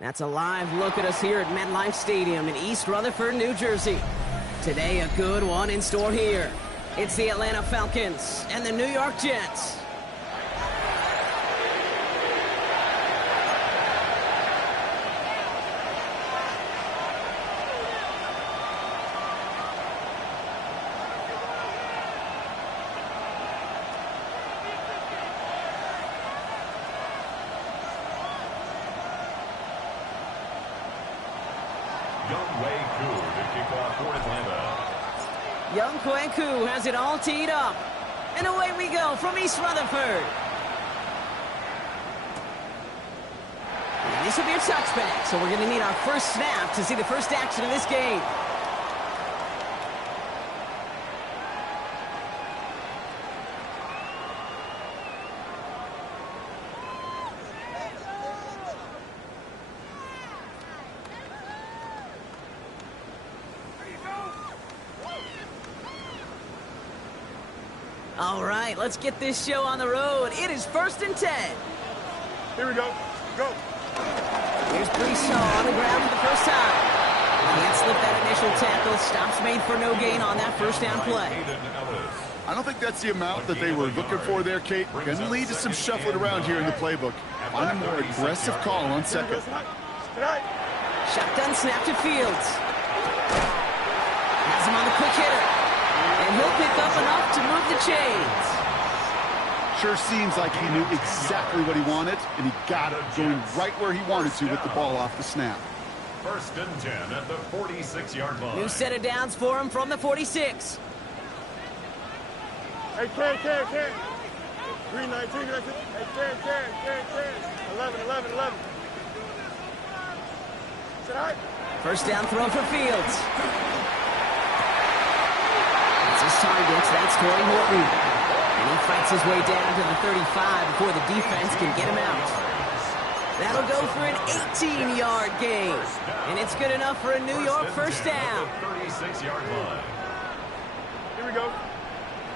That's a live look at us here at MetLife Stadium in East Rutherford, New Jersey. Today, a good one in store here. It's the Atlanta Falcons and the New York Jets. Young Kweku has it all teed up. And away we go from East Rutherford. And this will be a touchback, so we're going to need our first snap to see the first action of this game. All right, let's get this show on the road. It is 1st and 10. Here we go. Go. Here's Brisson on the ground for the first time. Can't slip that initial tackle. Stops made for no gain on that first down play. I don't think that's the amount that they were looking for there, Kate. Can lead to some shuffling around here in the playbook. Find a more aggressive call on second. Shotgun snap to Fields. Has him on the quick hitter. And he'll pick up enough to move the chains. Sure seems like he knew exactly what he wanted, and he got it going right where he wanted to with the ball off the snap. 1st and 10 at the 46-yard line. New set of downs for him from the 46. Hey, Ken. 319, hey, Ken. 11. Sit high. First down throw for Fields. His targets, that's Corey Horton. And he fights his way down to the 35 before the defense can get him out. That'll go for an 18-yard gain. And it's good enough for a New York first down. 36-yard line. Here we go.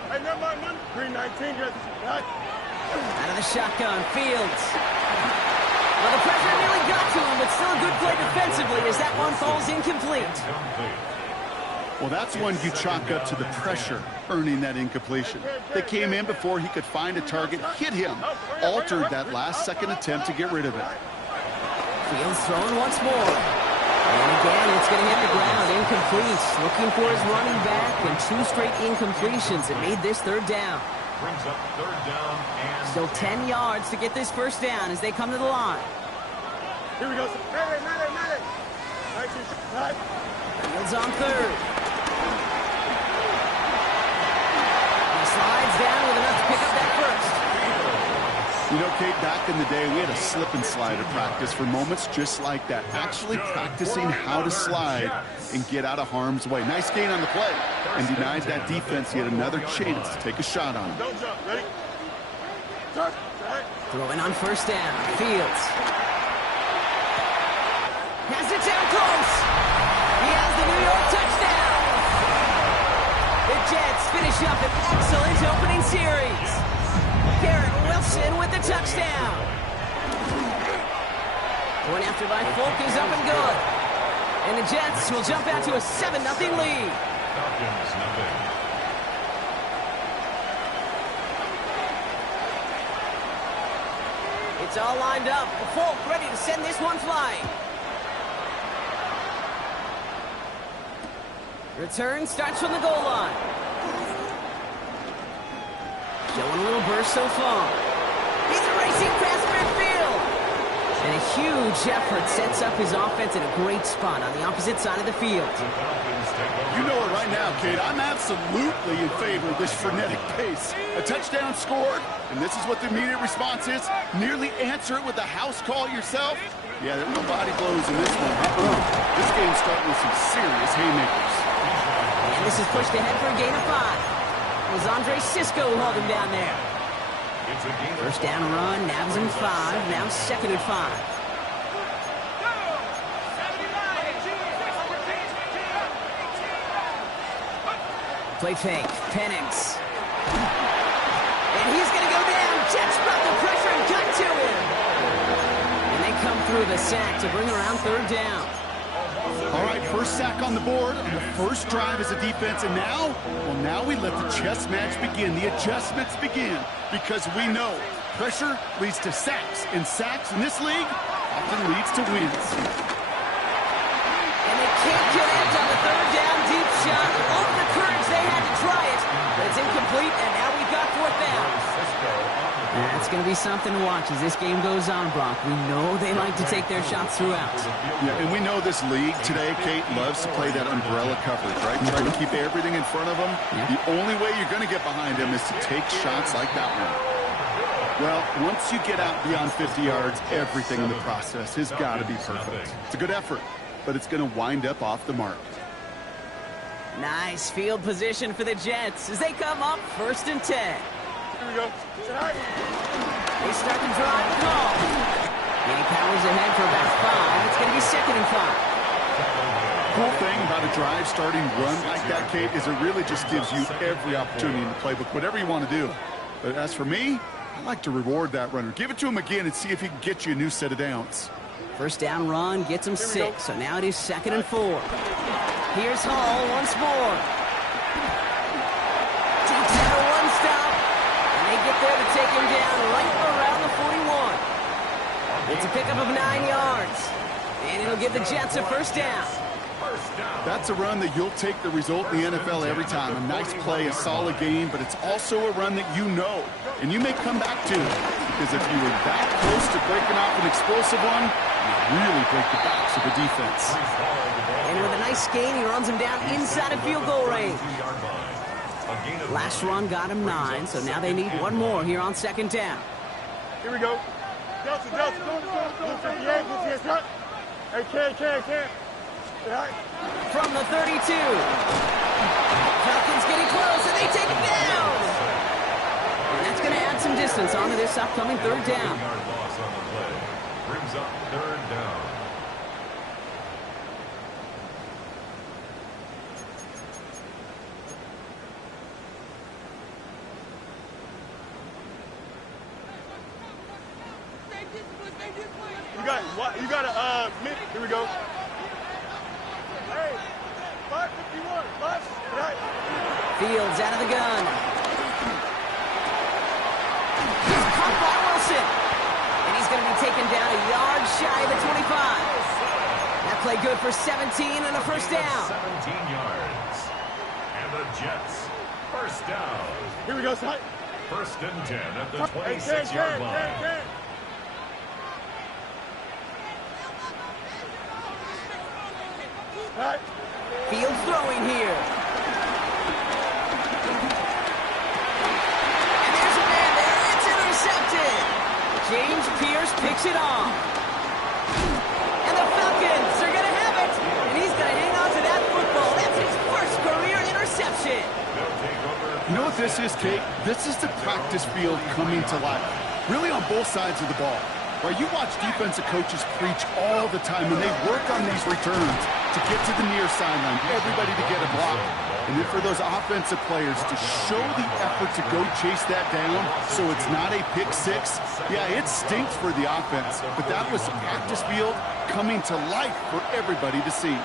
Hey, never mind. 319, right. Out of the shotgun, Fields. Well, the pressure nearly got to him, but still a good play defensively as that one falls incomplete. Well, that's one you chalk up to the pressure earning that incompletion. They came in before he could find a target, hit him, altered that last-second attempt to get rid of it. Fields throwing once more. And again, it's going to hit the ground, incomplete. Looking for his running back, and 2 straight incompletions. It made this 3rd down. Brings up 3rd down and Still 10 yards to get this first down as they come to the line. Here we go. Matt. Fields on 3rd. Slides down with enough to pick up that first. You know, Kate, back in the day, we had a slip and slide at practice for moments just like that. Actually practicing how to slide and get out of harm's way. Nice gain on the play. And denies that defense yet another chance to take a shot on him. Don't jump. Ready? Throwing on first down. Fields. Has it down close. He has the New York touchdown. The Jets finish up an excellent opening series. Garrett Wilson with the touchdown. Point after by Folk is up and good. And the Jets will jump out to a 7-0 lead. Falcons nothing. It's all lined up. Folk ready to send this one flying. Return starts from the goal line. Showing a little burst so far. He's racing past midfield. And a huge effort sets up his offense in a great spot on the opposite side of the field. You know it right now, Kate. I'm absolutely in favor of this frenetic pace. A touchdown scored, and this is what the immediate response is. Nearly answer it with a house call yourself. Yeah, there were no body blows in this one. This game's starting with some serious haymakers. And this is pushed ahead for a gain of 5. It was Andre Cisco who hauled him down there. First down run, nabs him 5, now 2nd and 5. Play fake, Penix. And he's going to go down. Jets brought the pressure and got to him. And they come through the sack to bring around 3rd down. All right, first sack on the board on the first drive as a defense, and now, well, now we let the chess match begin. The adjustments begin, because we know pressure leads to sacks, and sacks in this league often leads to wins. And they can't connect on the 3rd down deep shot. All the courage they had to try it, but it's incomplete, and now we've got 4th down. That's going to be something to watch as this game goes on, Brock. We know they like to take their shots throughout. Yeah, and we know this league today, Kate, loves to play that umbrella coverage, right? Try to keep everything in front of them. Yeah. The only way you're going to get behind them is to take shots like that one. Well, once you get out beyond 50 yards, everything in the process has got to be perfect. It's a good effort, but it's going to wind up off the mark. Nice field position for the Jets as they come up 1st and 10. Here we go. They start to drive the ball. Getting powers ahead for about 5. It's going to be 2nd and 5. Cool thing about a drive starting run like that, Kate, is it really just gives you every opportunity in the playbook, whatever you want to do. But as for me, I like to reward that runner. Give it to him again and see if he can get you a new set of downs. First down run gets him 6, so now it is 2nd and 4. Here's Hall once more. Takes out a one-stop, and they get there to take him down right around the 41. It's a pickup of 9 yards, and it'll give the Jets a 1st down. That's a run that you'll take the result in the NFL every time. A nice play, a solid game, but it's also a run that you know, and you may come back to, because if you were that close to breaking off an explosive one, you really break the backs of the defense. And with a nice gain, he runs him down inside of field goal range. Last run got him 9, so now they need one more here on 2nd down. Here we go. Delta, Delta, Blue 58, Blue 58. Hey, can't. From the 32. Falcons getting close, and they take it down. And that's going to add some distance onto this upcoming 3rd down. Brings up 3rd down. You got a here we go. Hey, 551, left, right. Fields out of the gun. He's caught by Wilson. And he's going to be taken down a yard shy of the 25. That play good for 17 and a 1st down. 17 yards. And the Jets, 1st down. Here we go, son. 1st and 10 at the 26-yard line. Right. Fields throwing here. And there's a man there. It's intercepted. James Pierce picks it off. And the Falcons are going to have it. And he's going to hang on to that football. That's his 1st career interception. You know what this is, Kate? This is the practice field coming to life. Really on both sides of the ball. Right, you watch defensive coaches preach all the time, and they work on these returns to get to the near sideline, everybody to get a block. And then for those offensive players to show the effort to go chase that down so it's not a pick 6, yeah, it stinks for the offense. But that was the practice field coming to life for everybody to see.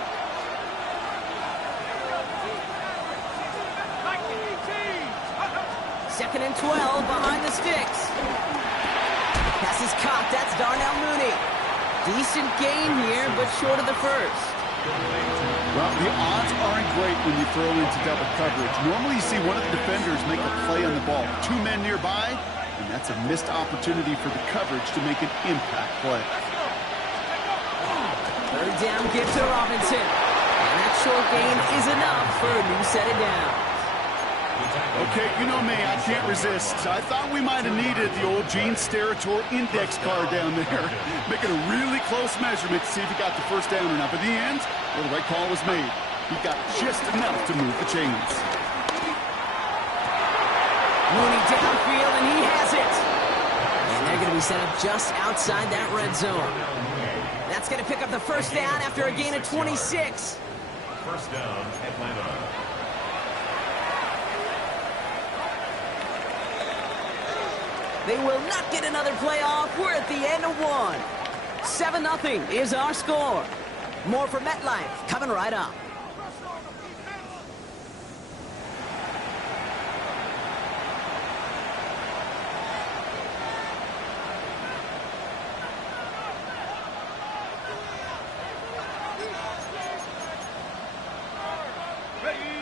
Second and 12 behind the sticks. Pass is caught. That's Darnell Mooney. Decent gain here, but short of the 1st. Well, the odds aren't great when you throw into double coverage. Normally you see one of the defenders make a play on the ball. Two men nearby, and that's a missed opportunity for the coverage to make an impact play. Third down, give to Robinson. And that short gain is enough for a new set of downs. Okay, you know me, I can't resist. I thought we might have needed the old Gene Steratore index card down there, making a really close measurement to see if he got the first down or not. But in the end, well, the right call was made. He got just enough to move the chains. Mooney downfield, and he has it. And they're going to be set up just outside that red zone. That's going to pick up the first down after a gain of 26. First down, Atlanta. They will not get another play off. We're at the end of one. 7-0 is our score. More for MetLife coming right up.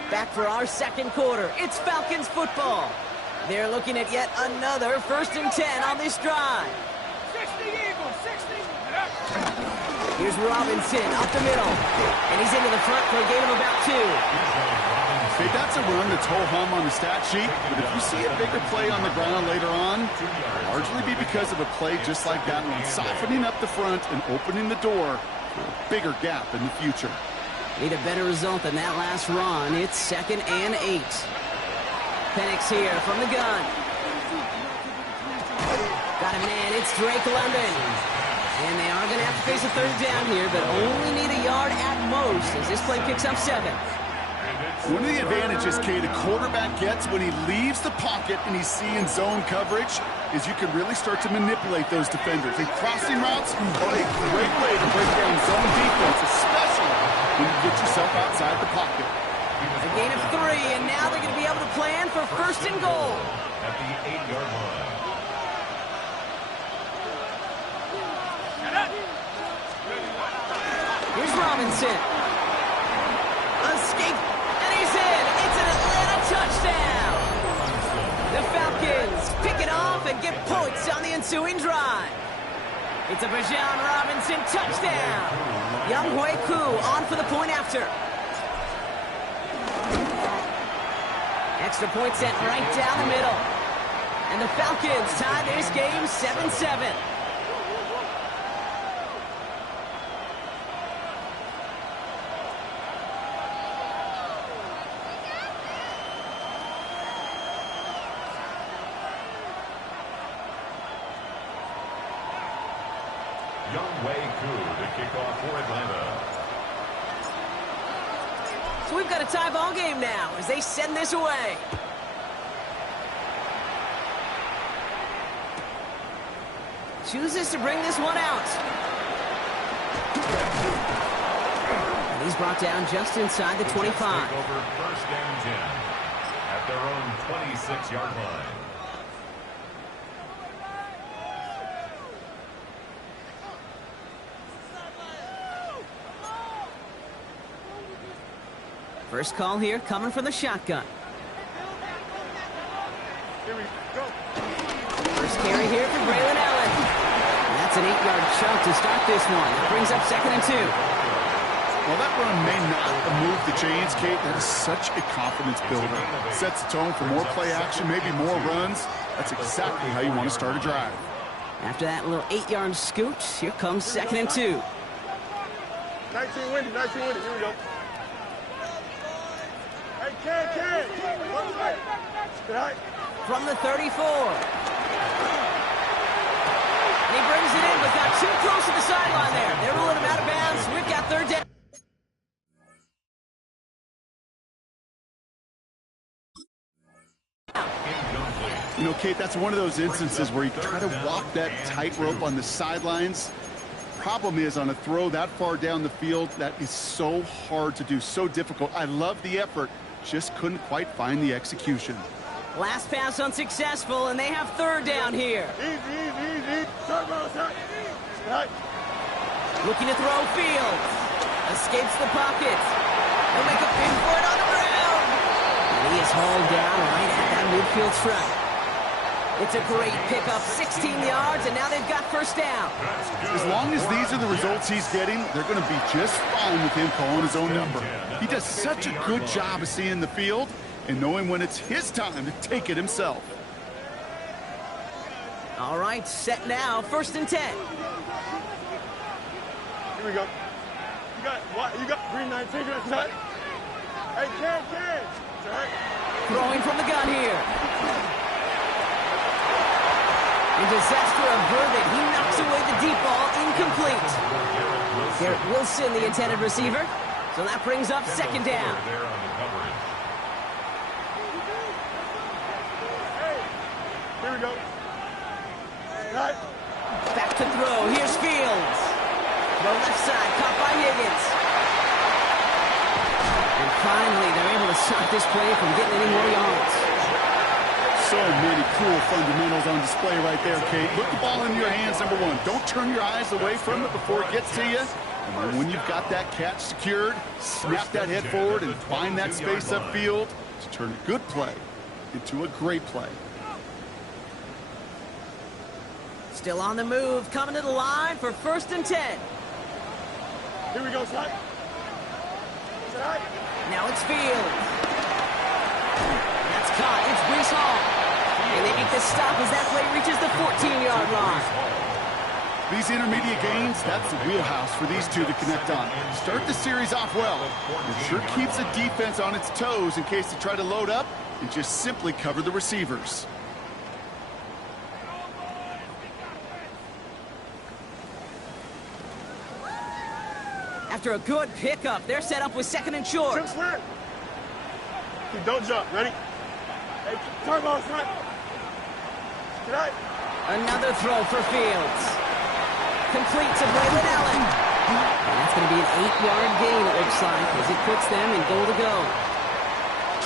Back for our second quarter. It's Falcons football. They're looking at yet another 1st and 10 on this drive. 60 Eagles, 60. Here's Robinson up the middle. And he's into the front for a gain of about 2. Okay, that's a run that's ho-hum on the stat sheet. But if you see a bigger play on the ground later on, it'll largely be because of a play just like that one, softening up the front and opening the door for a bigger gap in the future. Need a better result than that last run. It's 2nd and 8. Penix here from the gun. Got a man, it's Drake London. And they are going to have to face a 3rd down here, but only need a yard at most as this play picks up 7. One of the advantages, Kate, a quarterback gets when he leaves the pocket and he's seeing zone coverage is you can really start to manipulate those defenders. And crossing routes are a great way to break down zone defense, especially when you get yourself outside the pocket. A gain of 3, and now they're going to be able to plan for 1st and goal. At the 8-yard line. Here's Robinson. Escape, and he's in. It's an Atlanta touchdown. The Falcons pick it off and get points on the ensuing drive. It's a Bijan Robinson touchdown. Younghoe Koo on for the point after. Extra point sent right down the middle. And the Falcons tie this game 7-7. Younghoe Koo to kick off for Atlanta. So we've got a tie ball game now as they send this away. Chooses to bring this one out. And he's brought down just inside the 25. Take over 1st and 10 at their own 26-yard line. First call here coming from the shotgun. Here we go. First carry here for Braylon Allen. And that's an 8-yard chunk to start this one. That brings up 2nd and 2. Well, that run may not move the chains, Kate. That is such a confidence builder. Sets the tone for more play action, maybe more runs. That's exactly how you want to start a drive. After that little 8-yard scoot, here comes 2nd and 2. 19 windy, 19 windy. Here we go. Hey, Ken. From the 34. And he brings it in, but got too close to the sideline there. They're ruling him out of bounds. We've got 3rd down. You know, Kate, that's one of those instances where you try to walk that tightrope on the sidelines. Problem is, on a throw that far down the field, that is so hard to do, so difficult. I love the effort, just couldn't quite find the execution. Last pass unsuccessful, and they have 3rd down here. Easy. Turn. Looking to throw Fields. Escapes the pocket. He'll make a pin for it on the ground. And he is hauled down right at that midfield stripe. It's a great pickup, 16 yards, and now they've got first down. As long as these are the results he's getting, they're going to be just fine with him calling his own number. He does such a good job of seeing the field and knowing when it's his time to take it himself. All right, set now, 1st and 10. Here we go. You got what? You got green 19 to the side. Hey, Ken. Right. Throwing from the gun here. And disaster averted. He knocks away the deep ball, incomplete. Garrett Wilson, the intended receiver. So that brings up 2nd down. Hey, here we go. Right. Back to throw. Here's Fields. Throw left side, caught by Higgins. And finally, they're able to stop this play from getting any more yards. So many cool fundamentals on display right there, Kate. Put the ball in your hands, number one. Don't turn your eyes away from it before it gets to you. And then when you've got that catch secured, snap that head forward and find that space upfield to turn a good play into a great play. Still on the move, coming to the line for 1st and 10. Here we go, son. Right. Now it's Fields. That's caught. It's Brees Hall. And they make the stop as that play reaches the 14-yard line. These intermediate gains, that's the wheelhouse for these two to connect on. Start the series off well. It sure keeps the defense on its toes in case they try to load up and just simply cover the receivers. After a good pickup, they're set up with 2nd and short. Don't jump. Ready? Hey, turbo, son. Get out. Another throw for Fields. Complete to Braylon Allen. And that's going to be an 8-yard gain, it looks like, as it puts them in goal to go.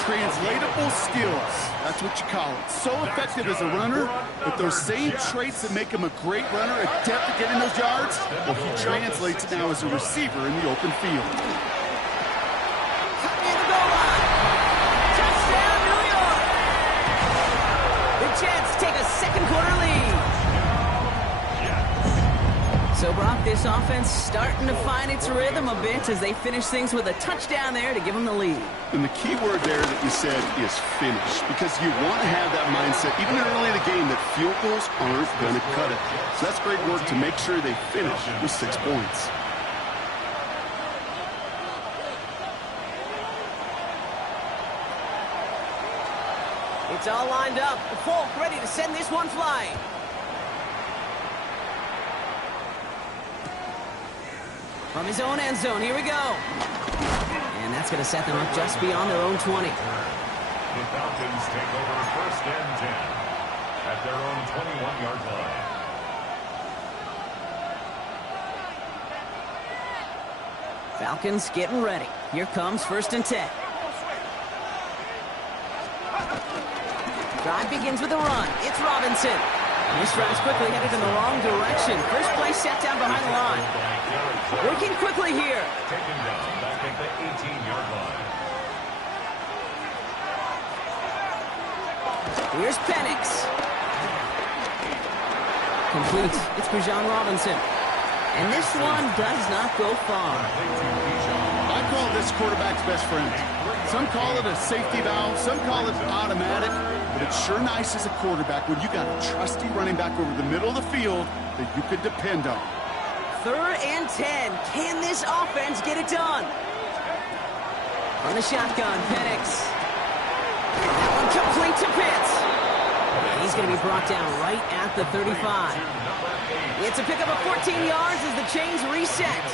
Translatable skills. That's what you call it. So effective as a runner, but those same traits that make him a great runner, adept at getting those yards, well, he translates now as a receiver in the open field. In the goal line. Touchdown, New York. The Jets take a 2nd quarter lead. So, Brock, this offense starting to find its rhythm a bit as they finish things with a touchdown there to give them the lead. And the key word there that you said is finish, because you want to have that mindset, even early in the game, that field goals aren't going to cut it. So that's great work to make sure they finish with 6 points. It's all lined up. Folk ready to send this one flying. From his own end zone, here we go. And that's going to set them up just beyond their own 20. The Falcons take over 1st and 10 at their own 21-yard line. Falcons getting ready. Here comes 1st and 10. Drive begins with a run. It's Robinson. This drive's quickly headed in the wrong direction. First play set down behind the line. Working quickly here. Taken down back at the 18-yard line. Here's Penix. Complete. It's Bijan Robinson. And this one does not go far. I call this quarterback's best friend. Some call it a safety valve, some call it automatic, but it's sure nice as a quarterback when you got a trusty running back over the middle of the field that you could depend on. 3rd and 10. Can this offense get it done? On the shotgun, Penix. That one complete to Pitts. He's going to be brought down right at the 35. It's a pickup of 14 yards as the chains reset.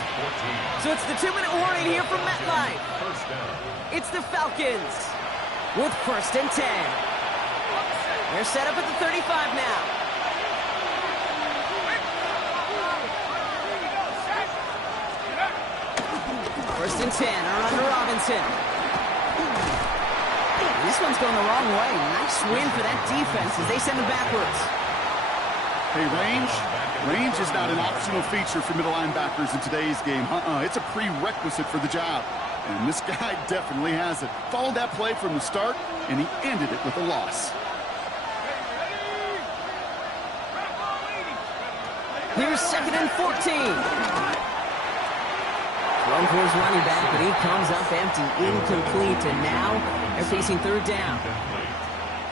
So it's the 2-minute warning here from MetLife. It's the Falcons with 1st and 10. They're set up at the 35 now. First and 10 are under Robinson. This one's going the wrong way. Nice win for that defense as they send it backwards. Hey, range, Range is not an optional feature for middle linebackers in today's game. It's a prerequisite for the job. And this guy definitely has it. Followed that play from the start, and he ended it with a loss. Here's 2nd and 14. Thrown for his running back, but he comes up empty, incomplete, and now they're facing 3rd down.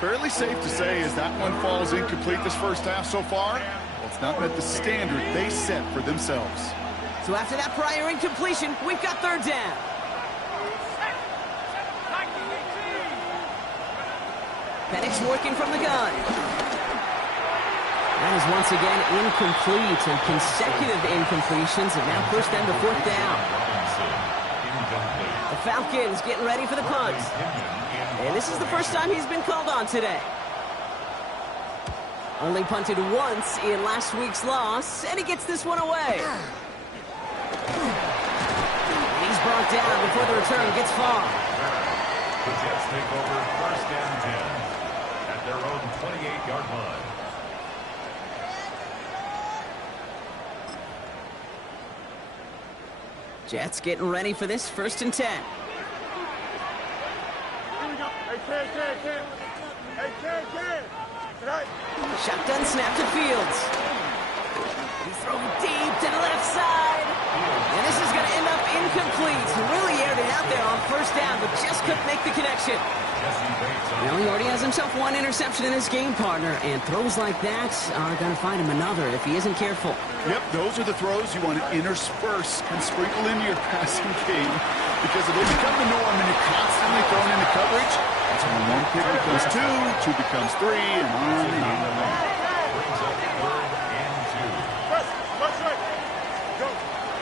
Fairly safe to say as that one falls incomplete this first half so far, well, it's not met the standard they set for themselves. So after that prior incompletion, we've got 3rd down. Penix working from the gun. That is once again incomplete, and consecutive incompletions have now pushed them to 4th down. The Falcons getting ready for the punt. And this is the first time he's been called on today. Only punted once in last week's loss, and he gets this one away. He's brought down before the return gets far. The Jets take over 1st and 10 at their own 28-yard line. Jets getting ready for this 1st and 10. Here we go. Hey, Ken. Tonight. Shotgun snap to Fields. He's thrown deep to the left side. And this is going to end up incomplete. Really aired it out there on 1st down, but just couldn't make the connection. Well, he already has himself one interception in his game, partner, and throws like that are going to find him another if he isn't careful. Yep, those are the throws you want to intersperse and sprinkle into your passing game, because if they become the norm and you're constantly thrown into coverage, that's when one pick becomes two becomes three, and on and on and on.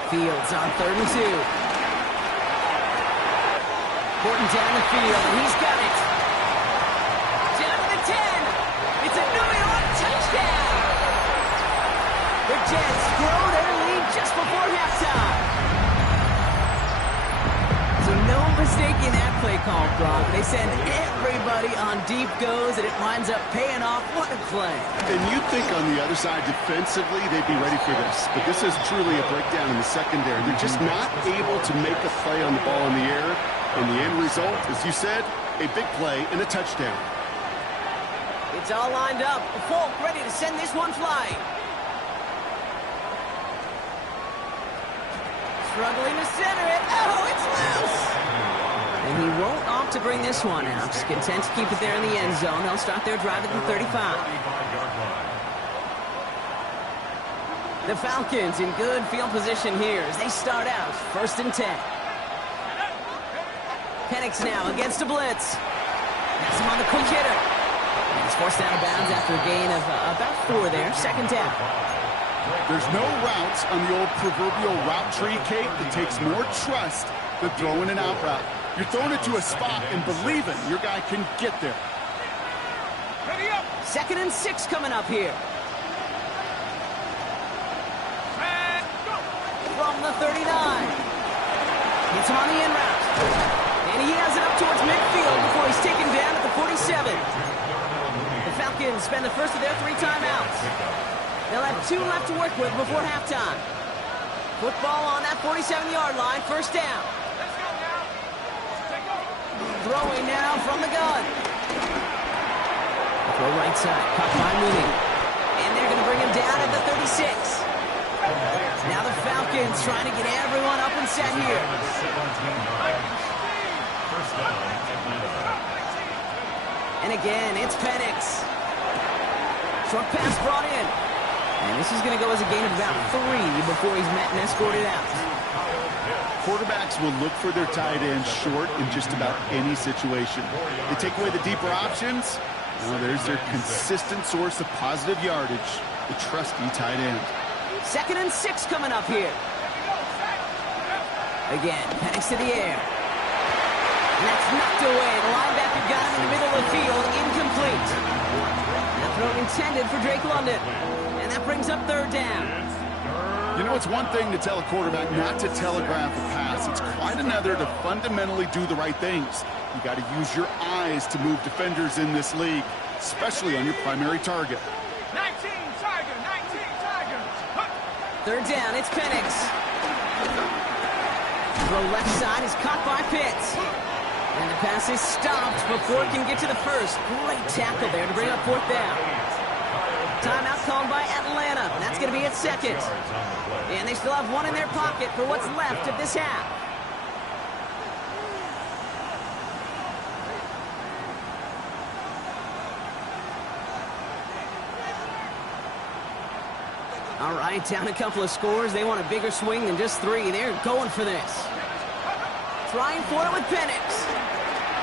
Fields on 3rd and 2. Horton down the field, and he's got it. Down to the 10. It's a New York touchdown. The Jets grow their lead just before halftime. So no mistake in that play call, Brock. They send everybody on deep goes, and it winds up paying off. What a play. And you'd think on the other side defensively they'd be ready for this, but this is truly a breakdown in the secondary. They're just not able to make a play on the ball in the air. And the end result, as you said, a big play and a touchdown. It's all lined up. Folk ready to send this one flying. Struggling to center it. Oh, it's loose. And he won't opt to bring this one out. Content to keep it there in the end zone. They'll start their drive at the 35. The Falcons in good field position here as they start out 1st and 10. Penix now against a blitz. Has him on the quick hitter. And he's forced out of bounds after a gain of about 4 there. 2nd down. There's no routes on the old proverbial route tree, Kate, that takes more trust than throwing an out route. You're throwing it to a spot and believing your guy can get there. 2nd and 6 coming up here. From the 39. Hits him on the in route. And he has it up towards midfield before he's taken down at the 47. The Falcons spend the first of their 3 timeouts. They'll have 2 left to work with before halftime. Football on that 47-yard line, 1st down. Throwing now from the gun. Throw right side, caught by Mooney. And they're going to bring him down at the 36. Now the Falcons trying to get everyone up and set here. And again, it's Penix. Short pass brought in. And this is going to go as a gain of about 3 before he's met and escorted out. Quarterbacks will look for their tight end short in just about any situation. They take away the deeper options. Well, there's their consistent source of positive yardage, the trusty tight end. 2nd and 6 coming up here. Again, Penix to the air. And that's knocked away. The linebacker got him in the middle of the field, incomplete. That throw intended for Drake London. And that brings up 3rd down. You know, it's one thing to tell a quarterback not to telegraph a pass. It's quite another to fundamentally do the right things. You got to use your eyes to move defenders in this league, especially on your primary target. 19 Tigers. Third down, it's Penix. Throw left side is caught by Pitts. And the pass is stopped before it can get to the first. Great tackle there to bring up fourth down. Timeout called by Atlanta. That's going to be its second. And they still have one in their pocket for what's left of this half. All right, down a couple of scores. They want a bigger swing than just 3. They're going for this. Trying for it with Penix.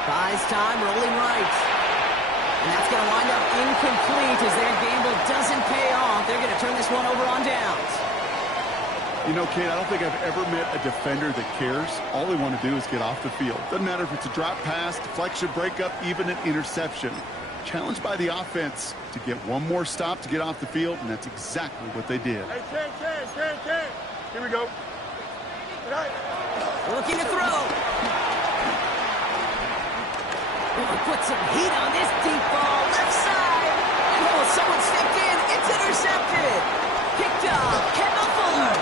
Buys time, rolling right. And that's going to wind up incomplete as their gamble doesn't pay off. They're going to turn this one over on downs. You know, Kate, I don't think I've ever met a defender that cares. All they want to do is get off the field. Doesn't matter if it's a drop pass, deflection, breakup, even an interception. Challenged by the offense to get one more stop to get off the field, and that's exactly what they did. Hey, Ken. Here we go. Looking to throw. Put some heat on this deep ball. Left side. And someone stepped in. It's intercepted. Picked up. Kendall Fuller.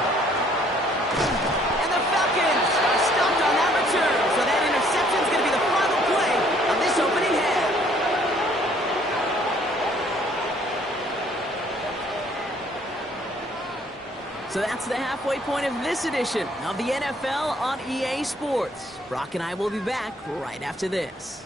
And the Falcons are stopped on that return. So that interception is going to be the final play of this opening half. So that's the halfway point of this edition of the NFL on EA Sports. Brock and I will be back right after this.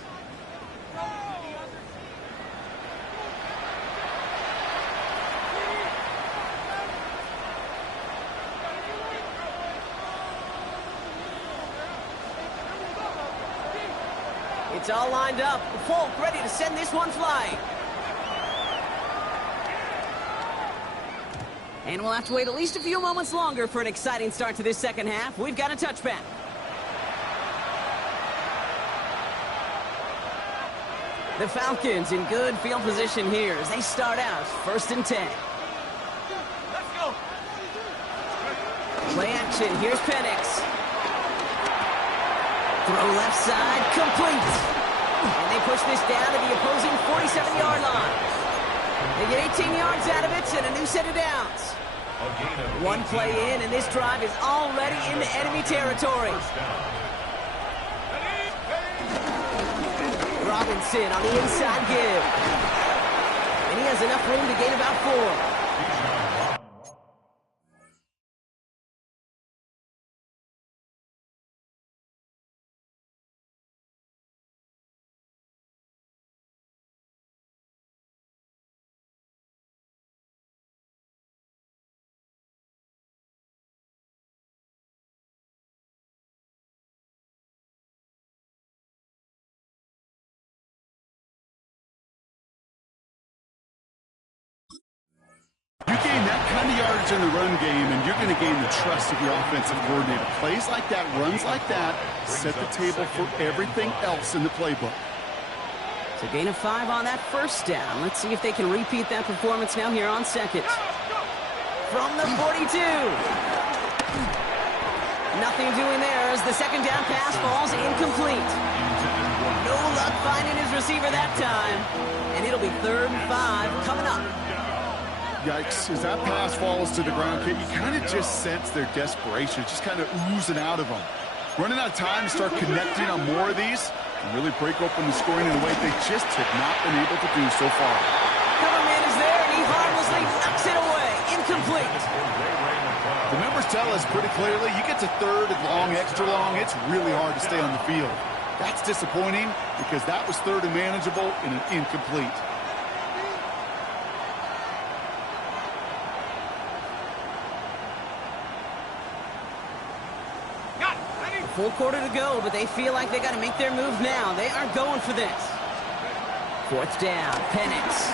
It's all lined up. Folk ready to send this one flying. And we'll have to wait at least a few moments longer for an exciting start to this second half. We've got a touchback. The Falcons in good field position here as they start out 1st and 10. Let's go. Play action. Here's Penix. Throw left side, complete. And they push this down to the opposing 47-yard line. They get 18 yards out of it and a new set of downs. One play in, and this drive is already into enemy territory. Robinson on the inside give. And he has enough room to gain about 4. You gain that kind of yardage in the run game, and you're going to gain the trust of your offensive coordinator. Plays like that, runs like that, set the table for everything else in the playbook. So gain of 5 on that first down. Let's see if they can repeat that performance now here on second. From the 42. Nothing doing there as the second down pass falls incomplete. No luck finding his receiver that time. And it'll be 3rd and 5 coming up. Yikes, as that pass falls to the ground, Kate, you kind of just sense their desperation. It's just kind of oozing out of them. Running out of time to start connecting on more of these and really break open the scoring in a way they just have not been able to do so far. Cover man is there, and he harmlessly knocks it away. Incomplete. The numbers tell us pretty clearly, you get to 3rd and long, extra long, it's really hard to stay on the field. That's disappointing because that was 3rd and manageable and an incomplete. Full quarter to go, but they feel like they got to make their move now. They are going for this. 4th down, Penix.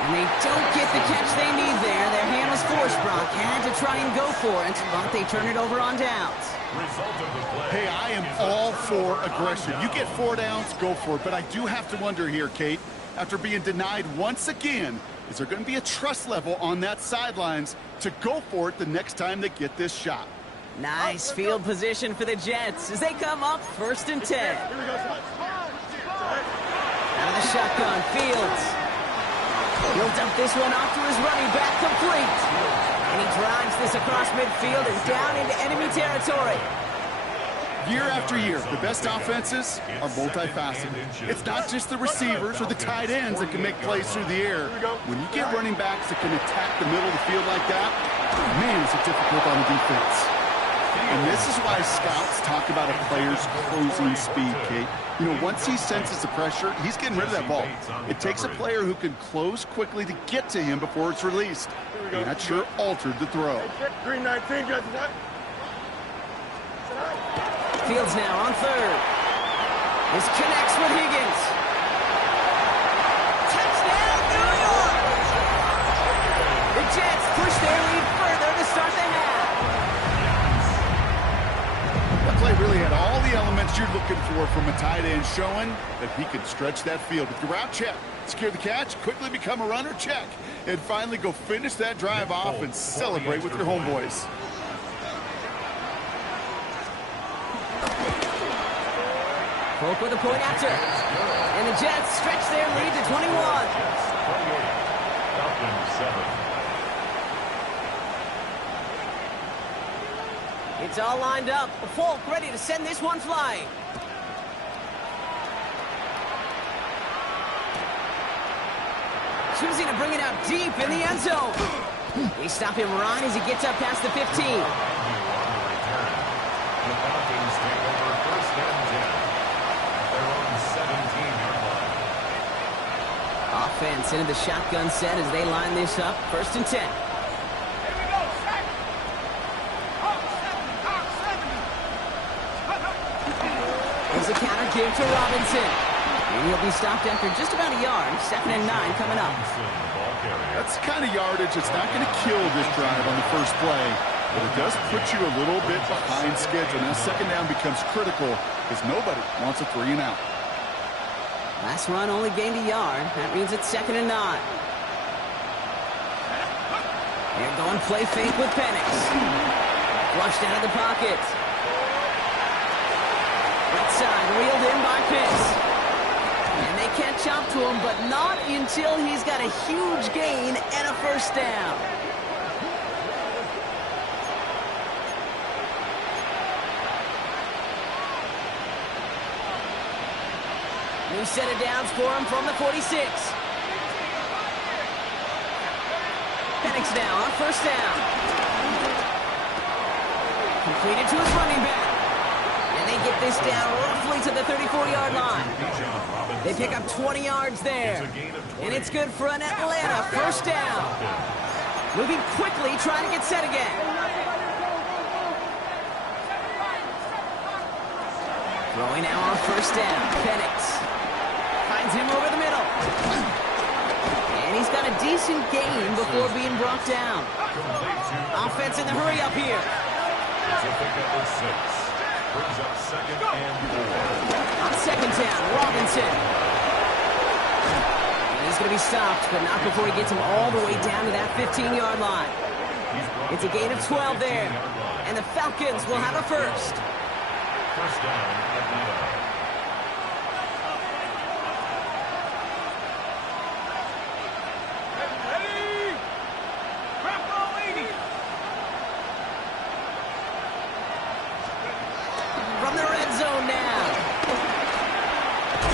And they don't get the catch they need there. Their hand was forced, Brock. Had to try and go for it, but they turn it over on downs. Hey, I am all for aggression. You get 4 downs, go for it. But I do have to wonder here, Kate, after being denied once again, is there going to be a trust level on that sidelines to go for it the next time they get this shot? Nice field position for the Jets as they come up 1st and 10. Here we go. Out of the shotgun, Fields. He'll dump this one off to his running back, complete. And he drives this across midfield and down into enemy territory. Year after year, the best offenses are multifaceted. It's not just the receivers or the tight ends that can make plays through the air. When you get running backs that can attack the middle of the field like that, man, is it difficult on the defense. And this is why scouts talk about a player's closing speed, Kate. You know, once he senses the pressure, he's getting rid of that ball. It takes a player who can close quickly to get to him before it's released. And that sure altered the throw. Green 19, judge that. Fields now on third. This connects with Higgins. Touchdown, New York! The Jets push their lead further to start the half. That play really had all the elements you're looking for from a tight end, showing that he can stretch that field. With your route, check. Secure the catch, quickly become a runner, check. And finally go finish that drive off and celebrate with your homeboys. Polk with a point after. And the Jets stretch their lead to 21. It's all lined up. Polk ready to send this one flying. Choosing to bring it out deep in the end zone. They stop him right as he gets up past the 15. The Falcons take over first and 10 at their own 17-yard line. Offense into the shotgun set as they line this up. First and 10. There's a counter give to Robinson. And he'll be stopped after just about a yard. 2nd and 9 coming up. That's the kind of yardage that's not going to kill this drive on the first play, but it does put you a little bit behind schedule. Now, 2nd down becomes critical because nobody wants a 3 and out. Last run only gained a yard. That means it's 2nd and 9. They're going play fake with Penix. Flushed out of the pocket. Right side, reeled in by Pitts. And they catch up to him, but not until he's got a huge gain and a first down. New set of downs for him from the 46. Penix now on first down. Completed to his running back. And they get this down roughly to the 34-yard line. They pick up 20 yards there. And it's good for an Atlanta first down. Moving quickly, trying to get set again. Throwing now on first down. Penix finds him over the middle. And he's got a decent gain before being brought down. Offense in the hurry up here. Brings up 2nd and 4. On 2nd down, Robinson. And he's going to be stopped, but not before he gets him all the way down to that 15-yard line. It's a gain of 12 there. And the Falcons will have a first. First down, Atlanta. From the red zone now.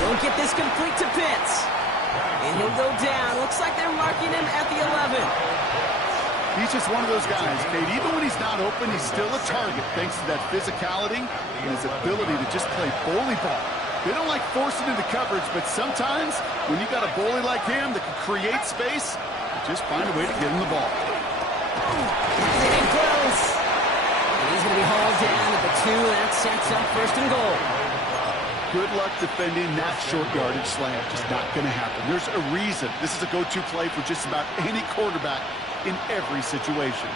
Won't get this complete to Pitts. And he'll go down. Looks like they're marking him at the 11. He's just one of those guys, Kate. Even when he's not open, he's still a target thanks to that physicality and his ability to just play bully ball. They don't like forcing into coverage, but sometimes when you got a bully like him that can create space, you just find a way to get him the ball. Getting close. He's going to be hauled down at the 2. That sets up first and goal. Good luck defending that short yardage slant. Just not going to happen. There's a reason this is a go-to play for just about any quarterback in every situation.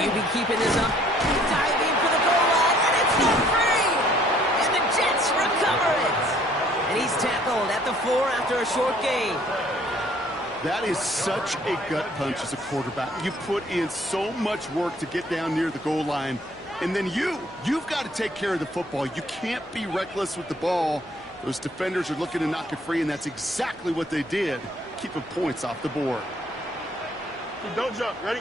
QB keeping this up. Diving for the goal line, and it's not free. And the Jets recover it. And he's tackled at the 4 after a short gain. That is such a gut punch as a quarterback. You put in so much work to get down near the goal line, And then you've got to take care of the football. You can't be reckless with the ball. Those defenders are looking to knock it free, and that's exactly what they did, keeping points off the board. Don't jump. Ready?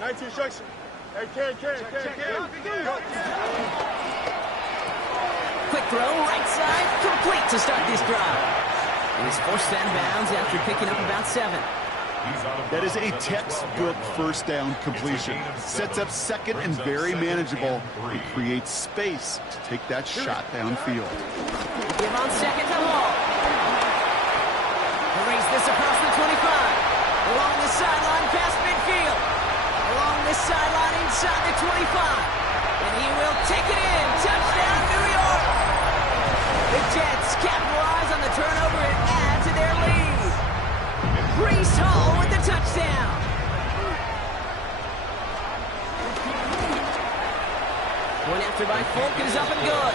19 instruction. Hey, Ken. Quick throw, right side, complete to start this drive. And he's forced out of bounds after picking up about 7. That is a textbook first down completion. Sets up second and very manageable. It creates space to take that shot downfield. Give on second to Hall. He'll raise this across the 25. Along the sideline past midfield. Along the sideline inside the 25. And he will take it in. Touchdown, New York. The Jets capitalize on the turnover and add to their lead. Breece Hall with the touchdown. Point after by Folk is up and good.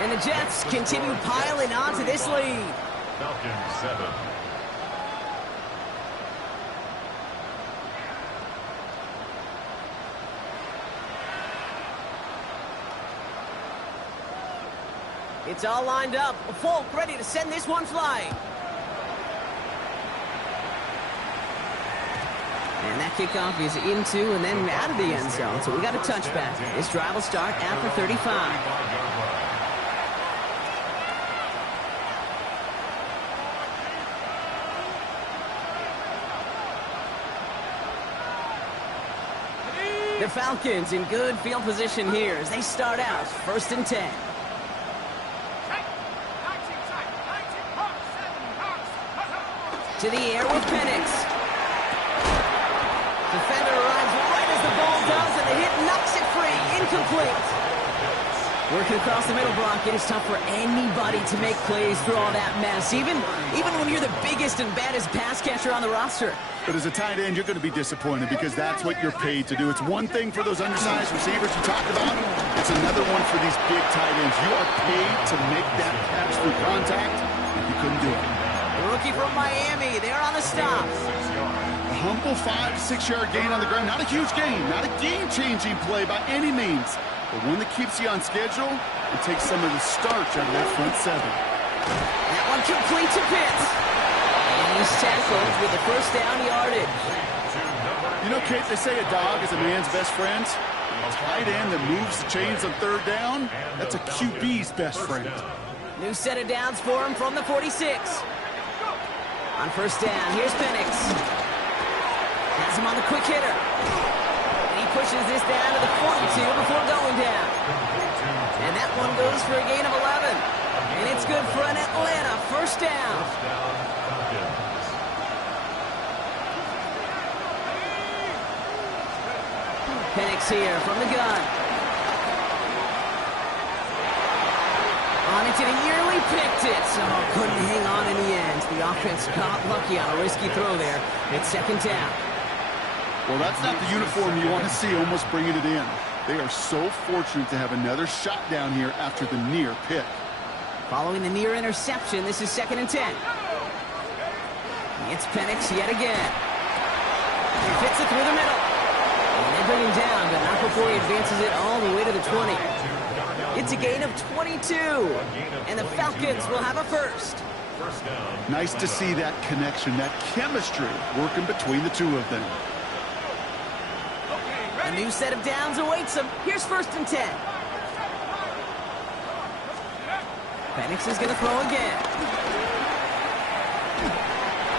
And the Jets continue piling on to this lead. Falcons 7. It's all lined up. Folk ready to send this one flying. And that kickoff is into and then out of the end zone. So we got a touchback. This drive will start after 35. The Falcons in good field position here as they start out 1st and 10. To the air with Penix. Defender arrives right as the ball does, and the hit knocks it free. Incomplete. Working across the middle block, it is tough for anybody to make plays through all that mess, even when you're the biggest and baddest pass catcher on the roster. But as a tight end, you're going to be disappointed because that's what you're paid to do. It's one thing for those undersized receivers you talked about. It's another one for these big tight ends. You are paid to make that catch through contact, and you couldn't do it. The rookie from Miami, they're on the stop. A humble 5-6 yard gain on the ground. Not a huge gain, not a game-changing play by any means, but one that keeps you on schedule and takes some of the starch out of that front 7. That one complete to Pitts. And he's tackled with the first down yardage. You know, Kate, they say a dog is a man's best friend. A tight end that moves the chains on 3rd down, that's a QB's best friend. New set of downs for him from the 46. On 1st down, here's Penix. Has him on the quick hitter. And he pushes this down to the 42 before going down. And that one goes for a gain of 11. And it's good for an Atlanta 1st down. Penix here from the gun. On it to the yearly, picked it. So couldn't hang on in the end. The offense got lucky on a risky throw there. It's 2nd down. Well, that's not the uniform you want to see almost bringing it in. They are so fortunate to have another shot down here after the near pick. Following the near interception, this is 2nd and 10. It's Penix yet again. He fits it through the middle. And they bring him down, but not before he advances it all the way to the 20. It's a gain of 22, and the Falcons will have a first. Nice to see that connection, that chemistry working between the two of them. A new set of downs awaits him. Here's 1st and 10. Penix is going to throw again.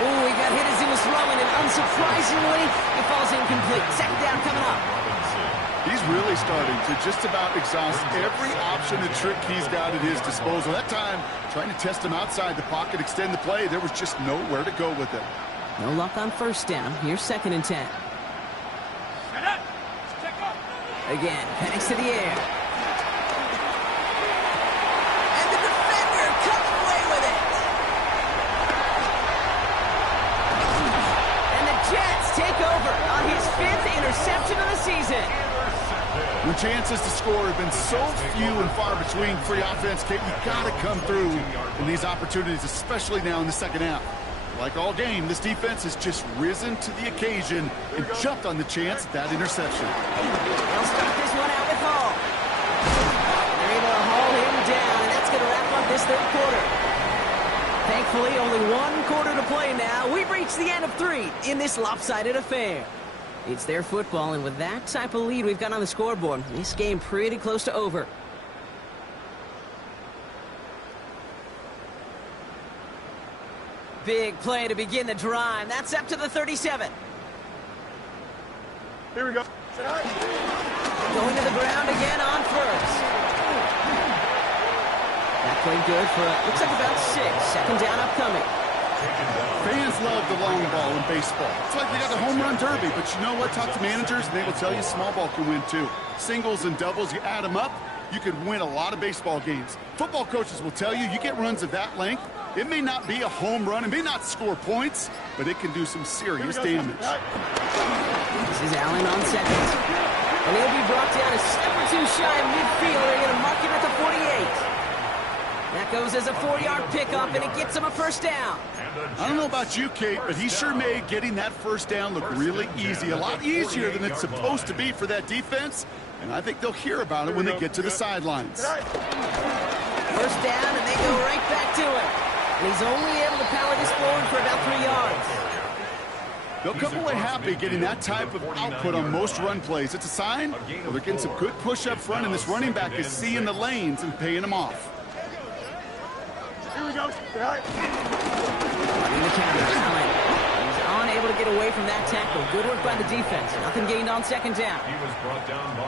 Oh, he got hit as he was throwing, and unsurprisingly, it falls incomplete. 2nd down coming up. He's really starting to just about exhaust every option and trick he's got at his disposal. That time, trying to test him outside the pocket, extend the play, there was just nowhere to go with it. No luck on 1st down. Here's 2nd and 10. Again, Penix to the air. And the defender comes away with it. And the Jets take over on his 5th interception of the season. When chances to score have been so few and far between for the offense, Kate, you got to come through in these opportunities, especially now in the 2nd half. Like all game, this defense has just risen to the occasion and jumped on the chance at that interception. They'll start this one out with Hall. They're able to haul him down, and that's going to wrap up this third quarter. Thankfully, only one quarter to play now. We've reached the end of 3 in this lopsided affair. It's their football, and with that type of lead we've got on the scoreboard, this game pretty close to over. Big play to begin the drive. That's up to the 37. Here we go. Going to the ground again on first. That played good for, looks like about 6. Second down upcoming. Fans love the long ball in baseball. It's like they got the home run derby, but you know what? Talk to managers, and they will tell you small ball can win too. Singles and doubles, you add them up, you could win a lot of baseball games. Football coaches will tell you get runs of that length. It may not be a home run, it may not score points, but it can do some serious damage. This is Allen on second. And he'll be brought down a step or 2 shy of midfield. They're going to mark him at the 48. That goes as a 4-yard pickup, and it gets him a first down. I don't know about you, Kate, but he sure made getting that first down look really easy. A lot easier than it's supposed to be for that defense. And I think they'll hear about it when they get to the sidelines. First down, and they go right back to him. And he's only able to power this forward for about 3 yards. They'll come away happy getting that type of output on most run plays. It's a sign well, they're getting some good push up front, and this running back is seeing the lanes and paying them off. Here we go. In the counter, Allen. He's unable to get away from that tackle. Good work by the defense. Nothing gained on second down.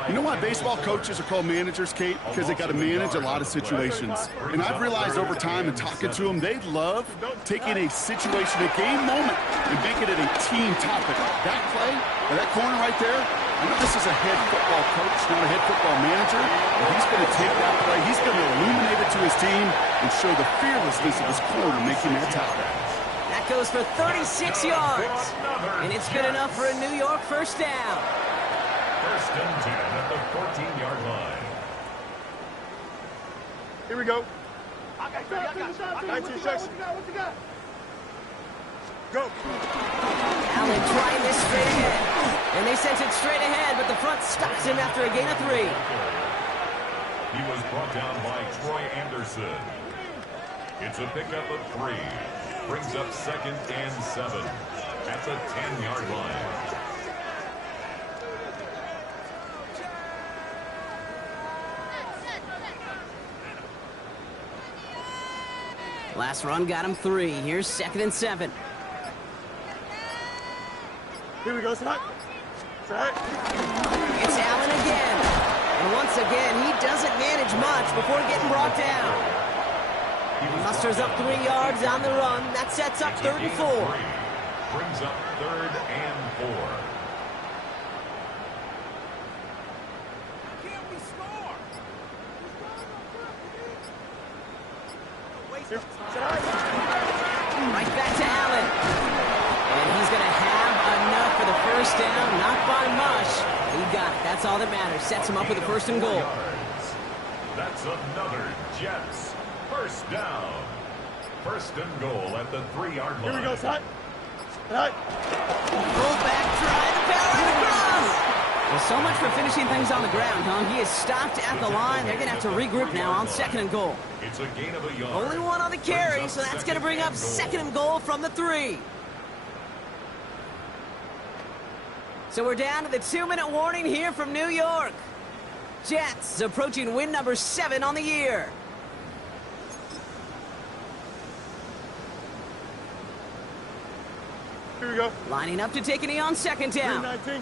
You know why baseball coaches are called managers, Kate? Because they got to manage a lot of situations. And I've realized over time and talking to them, they love taking a situation, a game moment, and making it a team topic. That play, or that corner right there, I know this is a head football coach, not a head football manager, but he's going to take that play, he's going to illuminate it to his team and show the fearlessness of his corner making that tackle. That goes for 36 yards. And it's good enough for a New York first down. First and 10 at the 14-yard line. Here we go. 19 seconds. Go. Allen trying this straight ahead. And they sent it straight ahead, but the front stops him after a gain of 3. He was brought down by Troy Anderson. It's a pickup of 3. Brings up 2nd and 7 at the 10-yard line. Last run got him 3. Here's 2nd and 7. Here we go, Set. It's Allen again. And once again, he doesn't manage much before getting brought down. He musters up 3 yards on the run. That sets up 3rd and 4. Brings up 3rd and 4. Right back to Allen. And he's going to have enough for the first down. Not by much. He got it. That's all that matters. Sets him up with a 1st and goal. That's another Jets first down. 1st and goal at the 3-yard line. Here we go, Set. Fullback try the power on the ground. Well, so much for finishing things on the ground, huh? He is stopped at the line. They're going to have to regroup now on 2nd and goal. It's a gain of a yard. Only one on the carry, so that's going to bring up 2nd and goal from the 3. So we're down to the 2-minute warning here from New York. Jets approaching win number 7 on the year. Here we go. Lining up to take a knee on 2nd down. 19,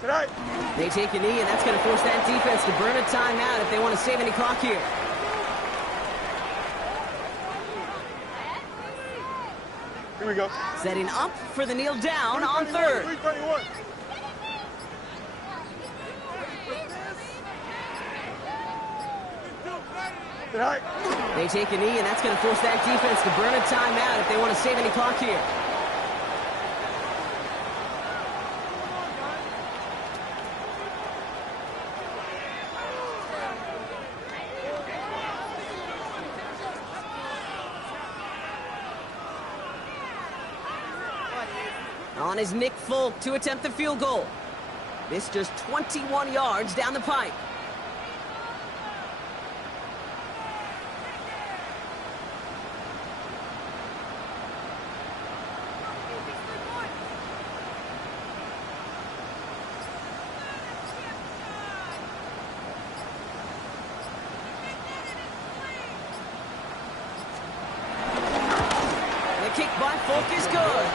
Tonight. They take a knee, and that's going to force that defense to burn a timeout if they want to save any clock here. Here we go. Setting up for the kneel down on 3rd. 321. Tonight. They take a knee, and that's going to force that defense to burn a timeout if they want to save any clock here. On is Nick Folk to attempt the field goal. This just 21 yards down the pipe. Kick by Folk is good.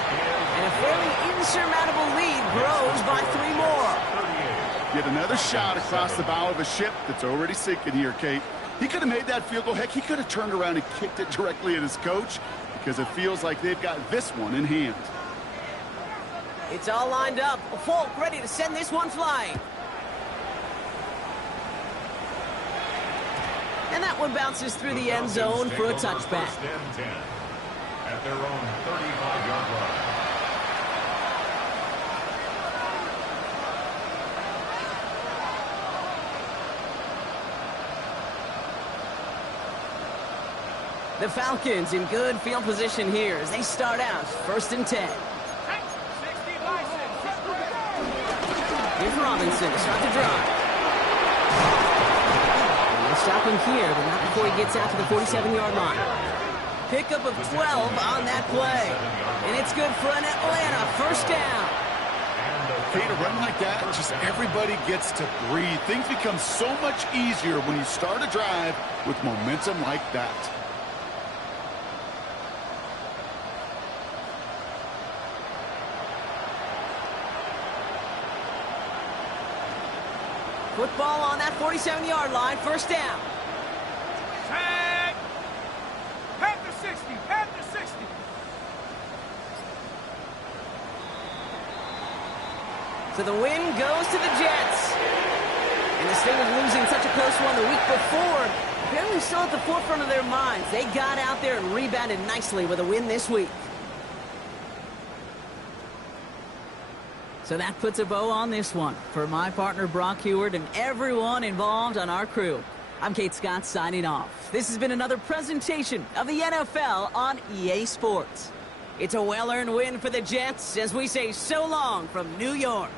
And a fairly insurmountable lead grows by 3 more. Get another shot across the bow of a ship that's already sinking here, Kate. He could have made that field goal. Heck, he could have turned around and kicked it directly at his coach because it feels like they've got this one in hand. It's all lined up. Folk ready to send this one flying. And that one bounces through the end zone for a touchback. At their own 35-yard line. The Falcons in good field position here as they start out 1st and 10. Here's Robinson to start the drive. And they'll stop him here, but not before he gets out to the 47-yard line. Pickup of 12 on that play. And it's good for an Atlanta first down. Kate, a run like that, just everybody gets to breathe. Things become so much easier when you start a drive with momentum like that. Football on that 47-yard line, first down. Tag! Head to 60, head to 60. So the win goes to the Jets. And instead of losing such a close one the week before, apparently still at the forefront of their minds. They got out there and rebounded nicely with a win this week. So that puts a bow on this one. For my partner Brock Heward and everyone involved on our crew, I'm Kate Scott signing off. This has been another presentation of the NFL on EA Sports. It's a well-earned win for the Jets as we say so long from New York.